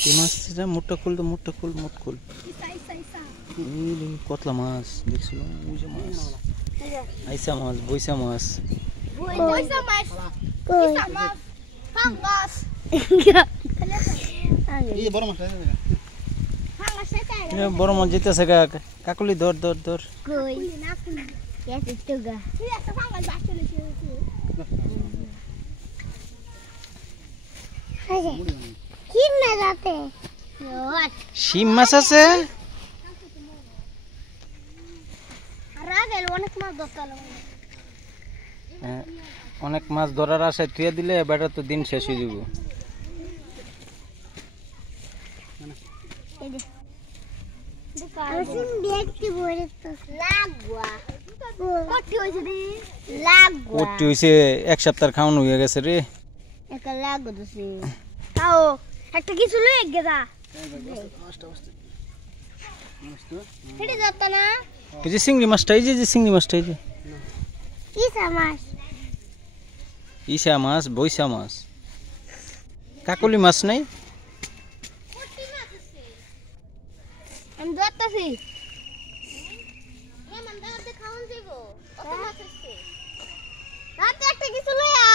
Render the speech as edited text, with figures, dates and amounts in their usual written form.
এই মাছটা মোটা খুল তো মোট খুল কতলা মাছ দেখছিল ওই যে মাছ আইসা মাছ বইসা মাছ বড় মাছ যেতেছে কাকুলি ধর ধর ধর শিম মাছ আছে অনেক মাছ ধরার আশায় থুয়ে দিলে বেটা তো দিন শেষ হয়ে যাব এক সপ্তাহ খাওয়ানো হয়ে গেছে রে একটা কিছু লয়ে গেদা হেডে যাত না এই যে চিংড়ি মাছটা এই যে চিংড়ি মাছটা এই যে ইসা মাছ বইসা মাছ কাকলি মাছ নাই আমি ধরতাছি এমন দাঁড়াতে খাওন যাইবো কত মাছ আছে রাতে একটা কিছু লয়া